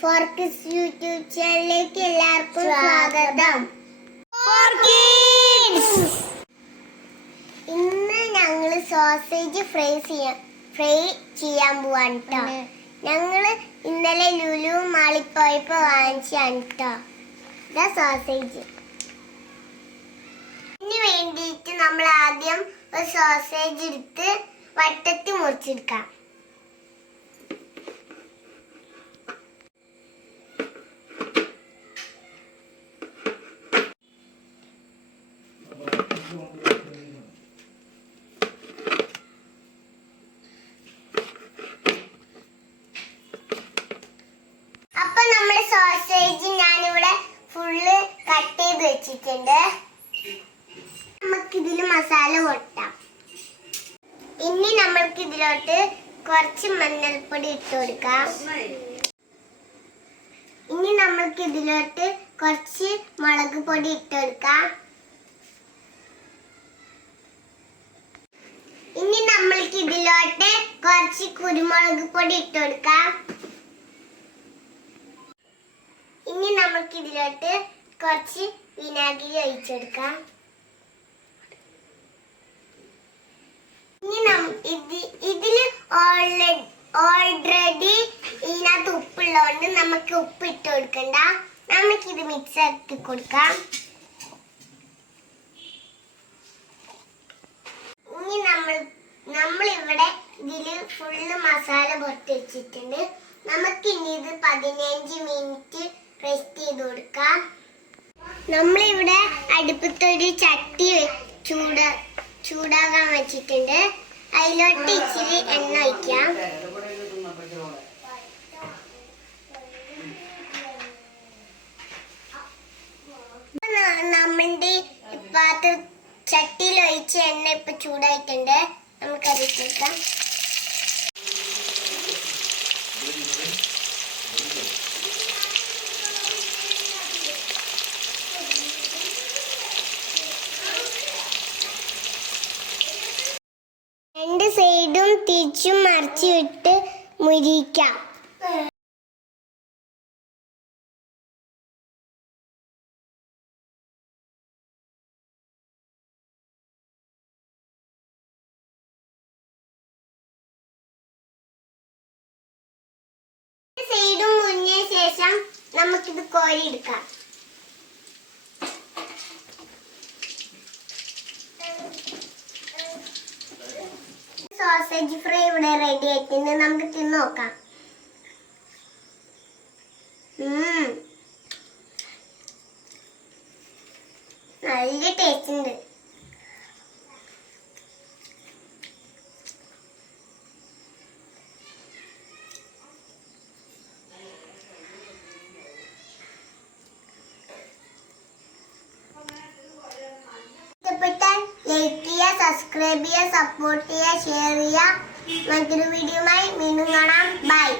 ഫോർക്കിസ് YouTube ചാനലിലേക്ക് എല്ലാവർക്കും സ്വാഗതം. ഇന്ന് ഞങ്ങൾ സോസേജ് ഫ്രൈ ചെയ്യാൻ പോവാണ് കേട്ടോ. ഞങ്ങള് ഇന്നലെ ലുലു മാളിൽ പോയപ്പോ വാങ്ങിച്ചാണ് കേട്ടോ ഇതാ സോസേജ്. ഇതിന് വേണ്ടിയിട്ട് നമ്മൾ ആദ്യം ഒരു സോസേജ് എടുത്ത് വട്ടത്തിൽ മുറിച്ചെടുക്കാം. അപ്പൊ നമ്മുടെ സോസേജ് ഞാനിവിടെ ഫുള്ള് കട്ട് ചെയ്ത് വെച്ചിട്ടുണ്ട്. നമുക്ക് ഇതിൽ മസാല കൊട്ടാം. ഇനി നമ്മൾക്ക് ഇതിലോട്ട് കുറച്ച് മഞ്ഞൾപ്പൊടി ഇട്ട് കൊടുക്കാം. ഇനി നമ്മൾക്ക് ഇതിലോട്ട് കുറച്ച് മുളക് പൊടി ഇട്ട് കൊടുക്കാം. ഇനി നമ്മൾക്ക് ഇതിലോട്ട് കുറച്ച് കുരുമുളക് പൊടി ഇട്ട് കൊടുക്കാം. ഇനി നമുക്ക് ഇതിലോട്ട് കുറച്ച് വിനാഗിരി ഒഴിച്ചെടുക്കാം. ഇനി ഇതില് ഓൾറെഡി ഇതിനകത്ത് ഉപ്പുള്ളതുകൊണ്ട് നമുക്ക് ഉപ്പ് ഇട്ട് കൊടുക്കണ്ട. നമുക്കിത് മിക്സ് ആക്കി കൊടുക്കാം. ഇനി നമ്മളിവിടെ ഇതില് ഫുള്ള് മസാല പുറത്ത് വെച്ചിട്ടുണ്ട്. നമുക്കിനി ഇത് 15 മിനിറ്റ് റെസ്റ്റ് ചെയ്ത് കൊടുക്കാം. നമ്മളിവിടെ അടുപ്പത്തൊരു ചട്ടി ചൂടാകാൻ വെച്ചിട്ടുണ്ട്. അതിലോട്ട് ഇച്ചിരി എണ്ണ ഒഴിക്കാം. നമ്മളുടെ ചട്ടിയിൽ ഒഴിച്ച എണ്ണ ഇപ്പൊ ചൂടായിട്ടുണ്ട്. നമുക്കത് ഇട്ടേക്കാം. രണ്ട് സൈഡും തിരിച്ചും മറിച്ചും ഇട്ട് മുരിക്കാം. സൈഡും മുരിഞ്ഞ ശേഷം നമുക്കിത് കോരിയെടുക്കാം. സോസേജ് ഫ്രൈ ഇവിടെ റെഡി ആയിട്ടുണ്ട്. നമുക്ക് തിന്ന് നോക്കാം. നല്ല ടേസ്റ്റ് ഉണ്ട്. ഇഷ്ടപ്പെട്ടാൽ ലൈക്ക് ചെയ്യുക, സബ്സ്ക്രൈബ് ചെയ്യുക, സപ്പോർട്ട് ചെയ്യുക, ഷെയർ ചെയ്യുക. മറ്റൊരു വീഡിയോയുമായി വീണ്ടും കാണാം. ബൈ.